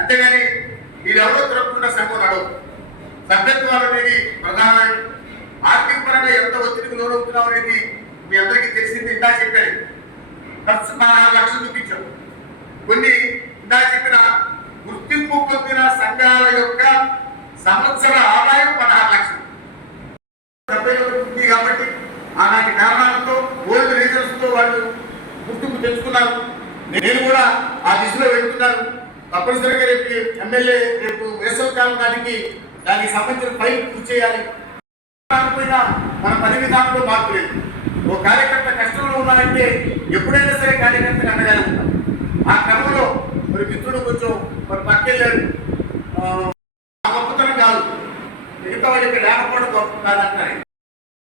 అంతేగాని వీరెవరో తిరగకుండా సంఘం నడవు. సభ్యత్వాలు అనేది ప్రధానమైన ఆర్థిక పరంగా ఎంత ఒత్తిడికి లోనవుతున్నాం అనేది మీ అందరికీ తెలిసింది. ఇందా చెప్పారు ఖర్చు 16 లక్షలు చూపించాం. కొన్ని ఇందా చెప్పిన గుర్తింపు పొందిన సంఘాల యొక్క సంవత్సర ఆదాయం 16 లక్షలు ఉంది. కాబట్టి ఆనాటి కారణాలతో ఓల్డ్ రీజన్స్ తో వాళ్ళు గుర్తింపు తెచ్చుకున్నారు. నేను కూడా ఆ దిశలో వెళ్తున్నాను. తప్పనిసరిగా రేపు ఎమ్మెల్యే రేపు వేసవికాలం నాటికి దానికి సంబంధించిన ఫైల్ పూర్తి చేయాలి. కాకపోయినా మన పని విధానంలో మార్పు లేదు. ఓ కార్యకర్త కష్టంలో ఉన్నారంటే ఎప్పుడైనా సరే కార్యకర్తని అండగానే ఉంటాం. ఆ క్రమంలో మరి మిత్రుడు కొంచెం మరి పక్కెళ్ళాడు. గొప్పతనం కాదు, మిగతా వాళ్ళకి లేకపోవడం గొప్ప కాదంటారు.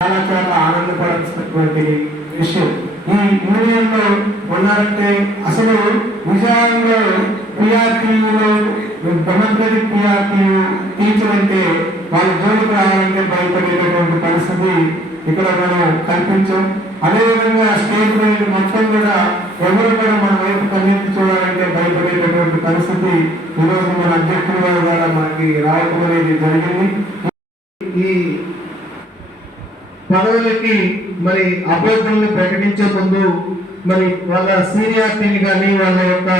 చాలా చాలా ఆనందపడాల్సినటువంటి విషయం. ఈ యూనియన్లో ఉన్నారంటే అసలు విజయంలో పిఆర్టీలో డెమోక్రటిక్ పిఆర్టీ టీచర్ అంటే వాళ్ళ జోలికి రావాలంటే భయపడేటటువంటి పరిస్థితి ఇక్కడ మనం కల్పించాం. అదేవిధంగా స్టేట్ వైడ్ మొత్తం కూడా ఎవరు కూడా మన వైపు కన్నెత్తి చూడాలంటే భయపడేటటువంటి పరిస్థితి ఈరోజు మన అధ్యక్షుల వారి ద్వారా మనకి రావటం అనేది జరిగింది. ఈ పదవులకి మరి అభ్యర్థులను ప్రకటించే ముందు మరి వాళ్ళ సీనియారిటీని కానీ వాళ్ళ యొక్క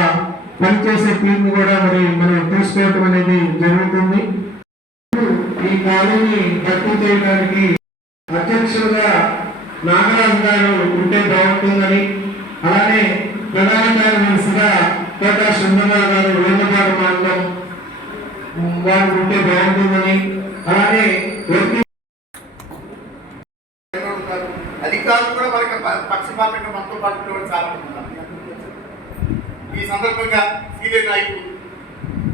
పనిచేసే టీంని కూడా మరి మనం తీసుకోవటం అనేది జరుగుతుంది. ఈ కాలంని భర్తీ చేయడానికి అధ్యక్షులుగా నాగరాజు గారు ఉంటే బాగుంటుందని, అలానే ప్రధాన కార్యదర్శిగా కోటా సుందరరావు గారు వేదపాడు మండలం వారు ఉంటే బాగుంటుందని, అలానే అధికారులు కూడా మనకి పక్షపాతంగా మనతో పాటు చాలా ఉన్నారు. ఈ సందర్భంగా సీనియర్ నాయకులు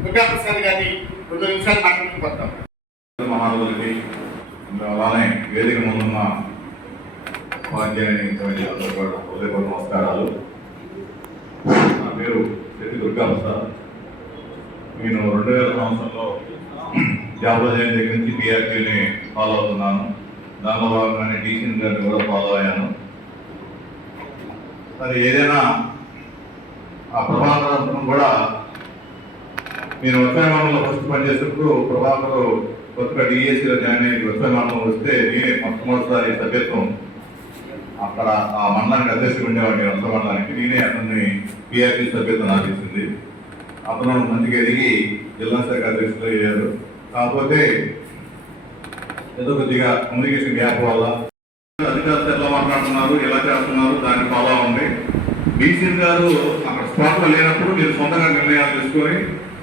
దుర్గాప్రసాద్ గారిని 2 నిమిషాలు మాట్లాడుకుంటాం. మహానుభులకి అలానే వేదిక ముందున్న ఉపాధ్యాయుని హృదయపూర్వక నమస్కారాలు. నా పేరు శ్రీ దుర్గాప్రసాద్. నేను 2000 సంవత్సరంలో జాబ్ జైన్ దగ్గర నుంచి పిఆర్టీని ఫాలో అవుతున్నాను. దానిలో భాగంగానే టీచింగ్ గారిని కూడా ఫాలో అయ్యాను. మరి ఏదైనా ఆ ప్రభాకర్ కూడా నేను వ్యవసాయ మండలంలో ఫస్ట్ పనిచేసేటప్పుడు ప్రభాకర్ కొత్తగా డిఎస్సీలో జాయిన్ అయ్యి వ్యవసాయ మండలం వస్తే నేనే మొట్టమొదటిసారి సభ్యత్వం అక్కడ ఆ మండలానికి అధ్యక్షుడు ఉండేవాడిని. వ్యవసాయ మండలానికి నేనే అతన్ని పిఆర్టీ సభ్యత్వం ఆశించింది. అతను మంచిగా ఎదిగి జిల్లా శాఖ అధ్యక్షులు అయ్యారు. కాకపోతే ఏదో కొద్దిగా కమ్యూనికేషన్ గ్యాప్ వల్ల అధికారులు ఎలా మాట్లాడుతున్నారు, ఎలా చేస్తున్నారు దాన్ని ఫాలో అవ్వండి. డీసీఎం గారు అక్కడ స్పాట్లో లేనప్పుడు మీరు సొంతంగా నిర్ణయాలు తీసుకొని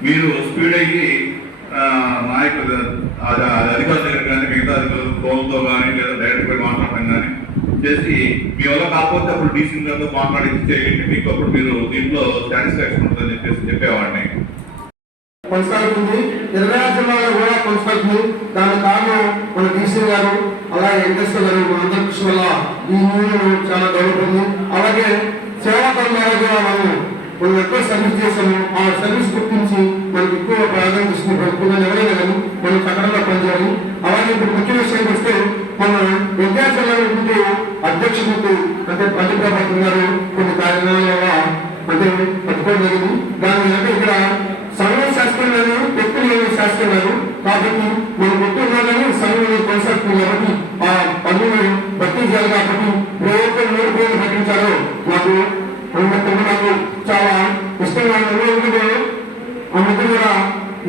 మీరు స్పీడ్ అయ్యి నాయకులు అధికారుల దగ్గర కానీ మిగతా అధికారులు ఫోన్తో కానీ లేదా డైరెక్ట్ పోయి మాట్లాడటం కానీ చేసి మీ వల్ల కాకపోతే అప్పుడు డీసీఎం గారితో మాట్లాడి చేయండి, మీకు అప్పుడు మీరు దీంట్లో సాటిస్ఫాక్షన్ ఉంటుందని చెప్పేవాడిని. కొనసాగుతుంది. 26 జిల్లాలో కూడా కొనసాగుతుంది. దాని కారణం మన డీసీ గారు, అలాగే వెంకటేశ్వర గారు మన అందరి కృషి వల్ల ఈ యూనియన్ చాలా డెవలప్ ఉంది. అలాగే సేవాకరణ కూడా మనం ఎక్కువ సర్వీస్ చేసాము. ఆ సర్వీస్ గుర్తించి మనకి ఎక్కువ ప్రాధాన్యత ఇస్తుంది. ఎవరైనా కానీ మనం సకరంగా పనిచేయాలి. అలాగే ఇప్పుడు ముఖ్య విషయానికి వస్తే మన విద్యార్థుల అధ్యక్షులకు అంటే ప్రతిభాపతి గారు కొన్ని కార్యక్రమాల వల్ల అంటే పట్టుకోవడం జరిగింది. దాని అంటే ఇక్కడ సంఘం శాస్త్రం గారు వ్యక్తులు లేని శాస్త్రం గారు కాబట్టి మనం వ్యక్తులు ఉన్నారని సంఘం కొనసాగుతుంది. కాబట్టి ఆ పనులను భర్తీ చేయాలి. కాబట్టి ఏ 3 పేర్లు ప్రకటించారో నాకు నాకు చాలా ఇష్టంగా ఎందుకంటే ఆ ముగ్గురు కూడా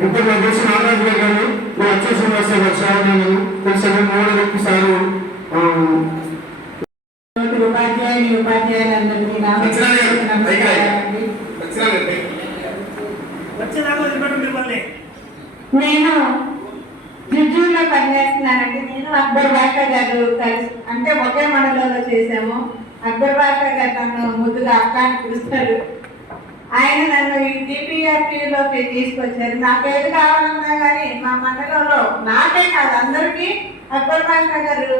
ముగ్గురు తెలిసిన నాగరాజు గారు కానీ అచ్చ శ్రీనివాసరావు గారు సేవలు తెలిసిన 3 వ్యక్తి సారు నేను జుజూలో పనిచేస్తున్నానంటే నేను అక్బర్ బాషా గారు కలిసి అంటే ఒకే మండలంలో చేసాము. అక్బర్ బాషా గారు నన్ను ముద్దుగా అక్క అని పిలుస్తారు. ఆయన నన్ను ఈ డిపిఆర్టీలోకి తీసుకొచ్చారు. నాకు ఏది కావాలన్నా కానీ మా మండలంలో నాకే కాదు అందరికీ అక్బర్ బాషా గారు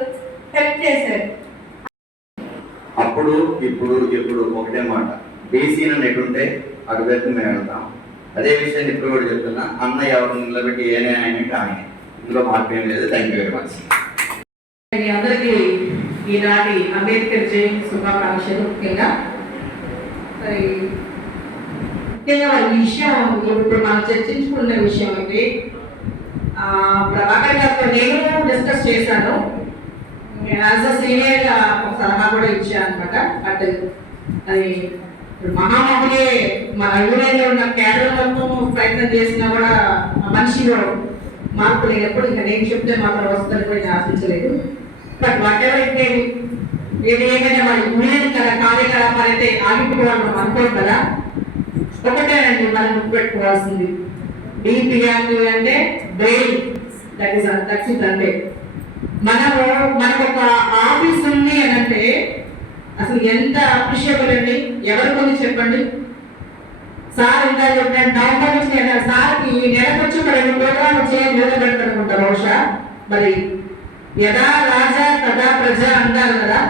హెల్ప్ చేశారు. అప్పుడు ఇప్పుడు ఒకటే మాట, బీసీని నెట్టుంటే అడుగైతే మేము వెళ్తాం. అదే విషయాన్ని ఇప్పుడు కూడా చెప్తున్నా, అన్న ఎవరిని నిలబెట్టి ఏనే ఆయన ఆయన ఇందులో మార్పు ఏం లేదు. Thank you very much. అందరికీ ఈనాటి అంబేద్కర్ జయంతి శుభాకాంక్షలు. ముఖ్యంగా ముఖ్యంగా ఈ విషయం ఇప్పుడు మనం చర్చించుకున్న విషయం అయితే ప్రభాకర్ గారితో నేను డిస్కస్ చేశాను. యాజ్ అ సీనియర్ గా ఒక సలహా కూడా ఇచ్చాను అనమాట. బట్ అది మహామహులే మన యూనియన్లో ఉన్న క్యాడర్ మొత్తం ప్రయత్నం చేసినా కూడా మనిషిలో మార్పు లేనప్పుడు ఇంకా నేను చెప్తే మాత్రం వస్తుందని కూడా నేను ఆశించలేదు. బట్ వాట్ ఎవర్ ఇట్ ఏమైనా మన యూనియన్ కార్యకలాపాలు అయితే ఆగిపోవాలి మనం అనుకోం కదా. ఒకటేనండి మనం గుర్తుపెట్టుకోవాల్సింది, డిపిఆర్ అంటే బెయిల్, దట్స్ ఇట్. అంటే మనకు ఒక ఆఫీస్ ఉంది అని అంటే అసలు ఎంత అప్రిషియబుల్ అండి. ఎవరు కొన్ని చెప్పండి. సార్ ఇంకా చెప్పినట్టు నవంబర్ నుంచి సార్కి నెలకొచ్చి ఒక 2 ప్రోగ్రాంలు చేయగలుగుతారు బహుశా. మరి యథా రాజా తదా ప్రజ అంటారు కదా.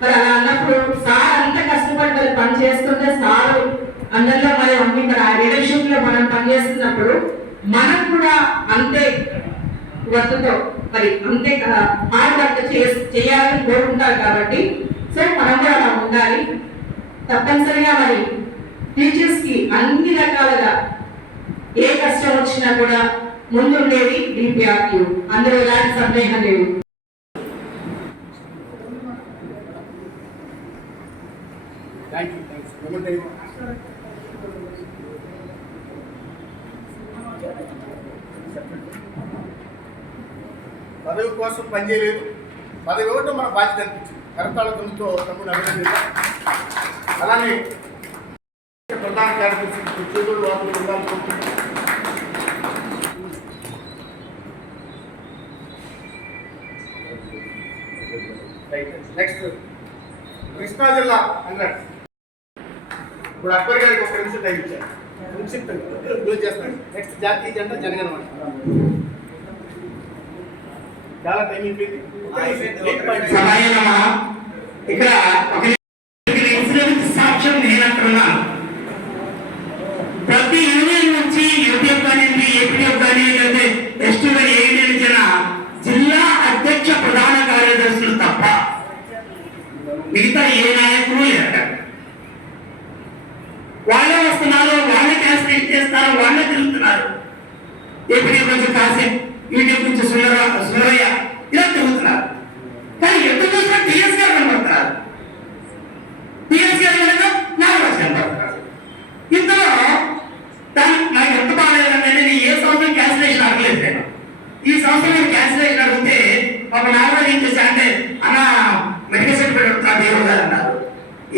మరి అలా అన్నప్పుడు సార్ అంత కష్టపడి పని చేస్తుంటే సారు అందరిలో మరి ఇక్కడ లీడర్షిప్ లో మనం పనిచేస్తున్నప్పుడు మనం కూడా అంతే వర్క్తో మరి అంతే హార్డ్ వర్క్ చేయాలని కోరుకుంటారు కాబట్టి సో మనం కూడా అలా ఉండాలి. తప్పనిసరిగా మరి టీచర్స్ కి అన్ని రకాలుగా ఏ కష్టం వచ్చినా కూడా ముందుండేది డిపిఆర్క్యూ, అందులో ఎలాంటి సందేహం లేదు. పదవి కోసం పనిచేయలేదు, పదవి ఇవ్వటం మన బాధ్యత అనిపించింది. కరతాళతో తమ్ముడు అభినందించారు. అలానే ప్రధాన కార్యదర్శి చేతులు వాటిలో ఉండాలనుకుంటున్నాను. నెక్స్ట్ కృష్ణా జిల్లా అన్నాడు. ఇప్పుడు అక్బర్ గారికి ఒక నిమిషం టైం ఇచ్చారు. క్లోజ్ చేస్తాను. నెక్స్ట్ జాతీయ జెండా జనగణమన. చాలా టైం అయిపోయింది. ఇక్కడ ఒక సాక్ష్యం నేను అక్కడ ఉన్నాను. ప్రతి యూనియన్ నుంచి యూపీఎఫ్ కానివ్వండి, ఏపీఎఫ్ కానీ లేదా ఎస్టీ కానీ ఏ యూనియన్ జిల్లా అధ్యక్ష ప్రధాన కార్యదర్శులు తప్ప మిగతా ఏ నాయకులు లేరు. వాళ్ళే వస్తున్నారు, వాళ్ళే క్యాన్సిల్ చేస్తారు, వాళ్ళే తిరుగుతున్నారు. ఏపీఎఫ్ నుంచి కాసేపు, యూటీఎఫ్ నుంచి సుందరయ్య ఇలా తిరుగుతున్నారు. కానీ ఎందుకు చూసినా టీఎస్ గారు కనబడతారు, టీఎస్ గారు కనుక నాగరాజు కనబడతారు. ఇందులో నాకు ఎంత బాగాలేదంటే నేను ఏ సంవత్సరం క్యాన్సిలేషన్ అడగలేదు. నేను ఈ సంవత్సరం నేను క్యాన్సిలేషన్ అడిగితే ఒక నాగరాజు ఏం చేశా అంటే అన్న మెడికల్ సర్టిఫికేట్ అడుగుతా దేవుడు గారు అన్నారు.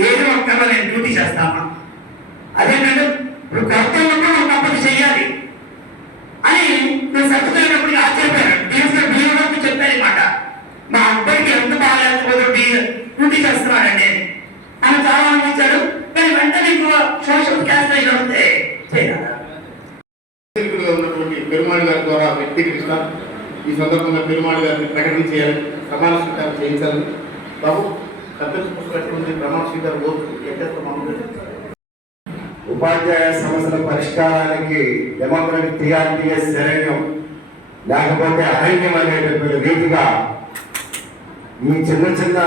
ఏదో ఒక్కగా నేను డ్యూటీ చేస్తామా, అదేంటంటే ఇప్పుడు కర్తవ్యం ఒకప్పుడు చెయ్యాలి అని నేను సర్టిఫికేట్ ఆశ్చర్యపోయాను. టీఎస్ గారు బీఓకి చెప్పారు మాట, మా అబ్బాయికి ఎంత బాగాలేకపోతే డ్యూటీ చేస్తున్నాడండి అని చాలా అనిపించాడు. కానీ వెంటనే సోషల్ క్యాన్సిలేషన్ అవుతే ఉన్నటువంటి పెరుమాళి గారి ద్వారా వ్యక్తీకరిస్తా. ఈ సందర్భంగా పెరుమాళి గారిని ప్రకటన చేయాలి, ప్రమాణ స్వీకారం చేయించాలి. బాబు కర్తవ్య ప్రమాణ స్వీకారం ఉపాధ్యాయ సమస్యల పరిష్కారానికి డెమోక్రటిక్ టీఆర్టీఎస్ శరణ్యం లేకపోతే అరణ్యం అనేటటువంటి రీతిగా ఈ చిన్న చిన్న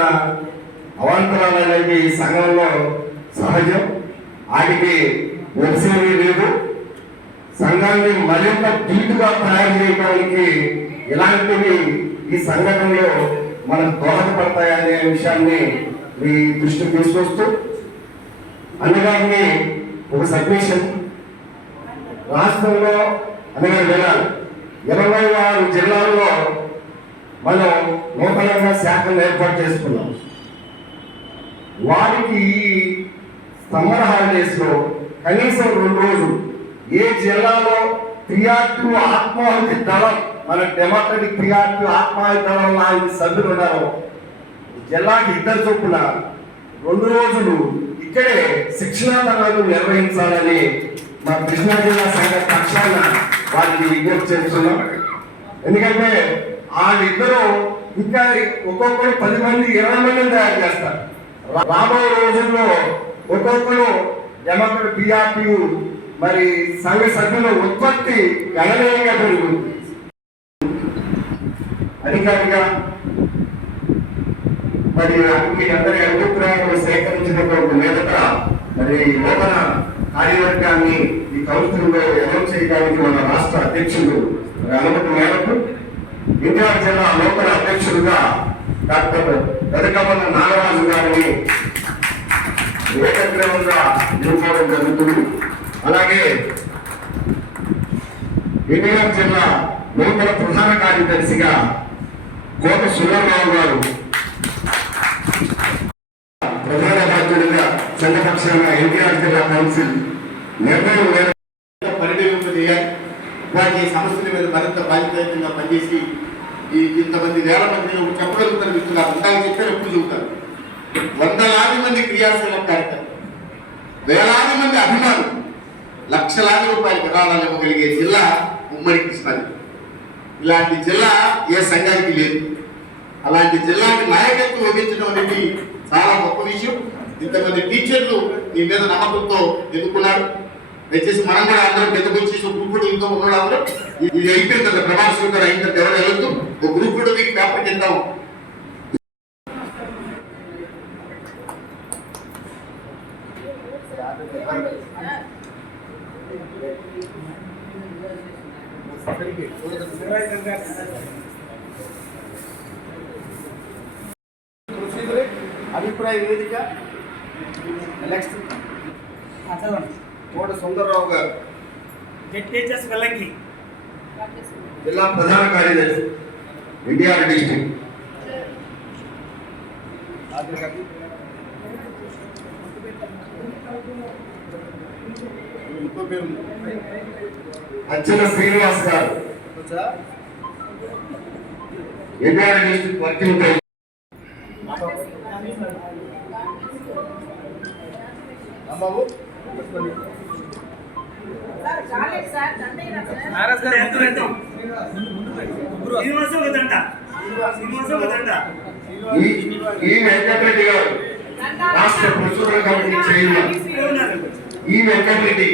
అవాంతరాలు అనేవి సంఘంలో సహజం. వాటికి వెబ్సేవీ లేదు. సంఘాన్ని మరింత ధీటుగా తయారు చేయడానికి ఇలాంటివి ఈ సంఘటనలో మనకు దోహదపడతాయనే విషయాన్ని మీ దృష్టికి తీసుకొస్తూ అందుకని ఒక సబ్మిషన్ రాష్ట్రంలో అనగా 26 జిల్లాల్లో మనం నూతనంగా శాఖలు ఏర్పాటు చేసుకున్నాం. వారికి సమ్మర్ హాలిడేస్ లో కనీసం 2 రోజులు ఏ జిల్లాలో టీఆర్టీ ఆత్మాహుతి దళం, మన డెమోక్రటిక్ టీఆర్టీ ఆత్మాహుతి దళం లాంటి సభ్యులు ఉన్నారో జిల్లాకి 2 చొప్పున 2 రోజులు ఇక్కడే శిక్షణా తరగతులు నిర్వహించాలని మా కృష్ణా జిల్లా సంఘ పక్షాన వారికి విజ్ఞప్తి చేస్తున్నాం. ఎందుకంటే వాళ్ళిద్దరూ ఇంకా ఒక్కొక్కరు 10 మంది 20 మందిని తయారు చేస్తారు. రాబోయే రోజుల్లో ఒక్కొక్కరు డెమోక్రటిక్ టీఆర్టీ మరి సంఘ సభ్యుల ఉత్పత్తి గణనీయంగా పెరుగుతుంది. అధికారిగా మరి మీ అందరి అభిప్రాయాలను సేకరించినటువంటి మీదట మరి నూతన కార్యవర్గాన్ని ఈ కౌన్సిల్లో అనౌన్స్ చేయడానికి మన రాష్ట్ర అధ్యక్షుడు అనుమతి మేరకు ఎన్టీఆర్ జిల్లా లోకల్ అధ్యక్షుడుగా డాక్టర్ గదకమన్న నాగరాజు గారిని ఏకగ్రీవంగా ఎన్నుకోవడం జరుగుతుంది. అలాగే ఎన్టీఆర్ జిల్లా నూతన ప్రధాన కార్యదర్శిగా కోట సుందరరావు గారు ప్రధాన బాధ్యుడిగా సంఘపక్షంగా ఎన్టీఆర్ జిల్లా కౌన్సిల్ నిర్ణయం పరిణమింపజేయాలి. వాటి సమస్యల మీద మరింత బాధ్యతయుతంగా పనిచేసి ఇంతమంది వేల మంది చెప్పగలుగుతారు మిత్రులు. ఇందాక చెప్పారు, ఎప్పుడు చెబుతారు. వందలాది మంది క్రియాశీల కార్యకర్తలు, వేలాది మంది అభిమానులు, లక్షలాది రూపాయల విరాళాలు ఇవ్వగలిగే జిల్లా ఉమ్మడి కృష్ణాది. ఇలాంటి జిల్లా ఏ సంఘానికి లేదు. అలాంటి జిల్లాకి నాయకత్వం వహించడం అనేది చాలా గొప్ప విషయం. ఇంతమంది టీచర్లు మీ మీద నమ్మకంతో ఎన్నుకున్నారు. దయచేసి మనం కూడా అందరం పెద్దకు వచ్చి గ్రూప్ ఇంకా ఉన్నాడు. అందరూ ఇది అయిపోయిన తర్వాత ప్రమాణ స్వీకారం అయిన తర్వాత ఎవరు వెళ్ళొద్దు. ఒక గ్రూప్ కూడా మీకు పేపర్ చేద్దాం. అభిప్రాయ వేదిక నెక్స్ట్ కోట సుందరరావు గారు, జిల్లా ప్రధాన కార్యదర్శి ఎన్టీఆర్ డిస్ట్రిక్ట్. ఇంకో పేరు అచ్చల శ్రీనివాస్ గారు, ఎన్టీఆర్ డిస్ట్రిక్ట్ వర్కింగ్ ప్రెసిడెంట్. అమ్మబాబు ఈ వెంకటరెడ్డి గారు రాష్ట్ర ప్రచురణ కమిటీ చైర్మన్. ఈ వెంకటరెడ్డి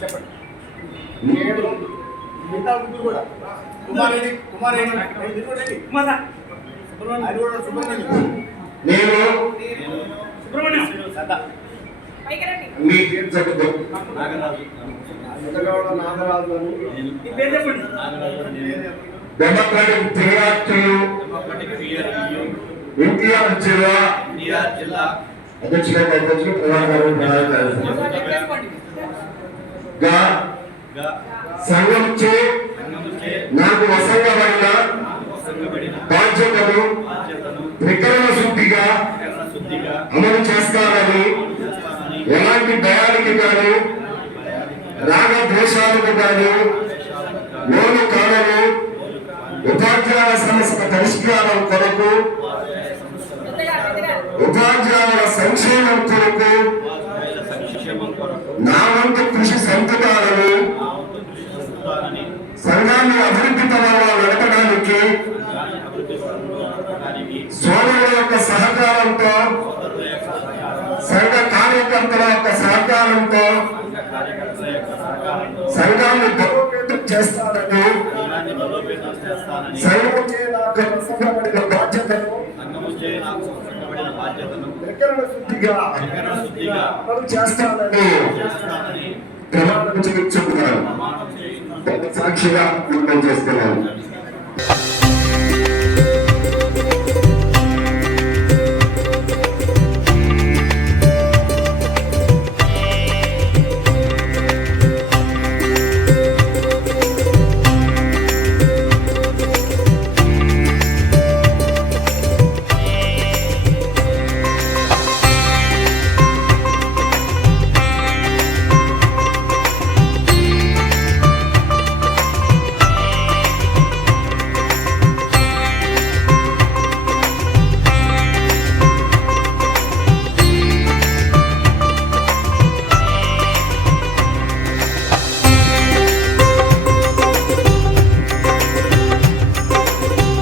చెప్పండి. మిగతా ముగ్గురు కూడా కుమారెడ్డి నేను మీ నాగరాజు డెమోక్రాటిక్ థియేటర్లు ఎన్టీఆర్ జిల్లా అధ్యక్షులు ప్రధాన సంఘంచే నాకు వసంగబడిన బాధ్యతను త్రికరణ శుద్ధిగా అమలు చేస్తానని, ఎలాంటి భయానికి కానీ రాగద్వేషాలకు కానీ లోను కానని, ఉపాధ్యాయ సమస్య పరిష్కారం కొరకు, ఉపాధ్యాయుల సంక్షేమం కొరకు నా వంతు కృషి సంపుతానని, సంఘాన్ని అభివృద్ధి పరంగా నడపడానికి సోదరుల యొక్క సహకారంతో, సంఘ కార్యకర్తల యొక్క సహకారంతో సంఘాన్ని బలోపేతం చేస్తానని, సంఘంచే నాకు వసంగబడిన బాధ్యతను త్రికరణ శుద్ధిగా అమలు చేస్తానని ప్రమాణం చెబుతున్నాను. సాక్షిగా నిర్ణయం చేస్తున్నాను.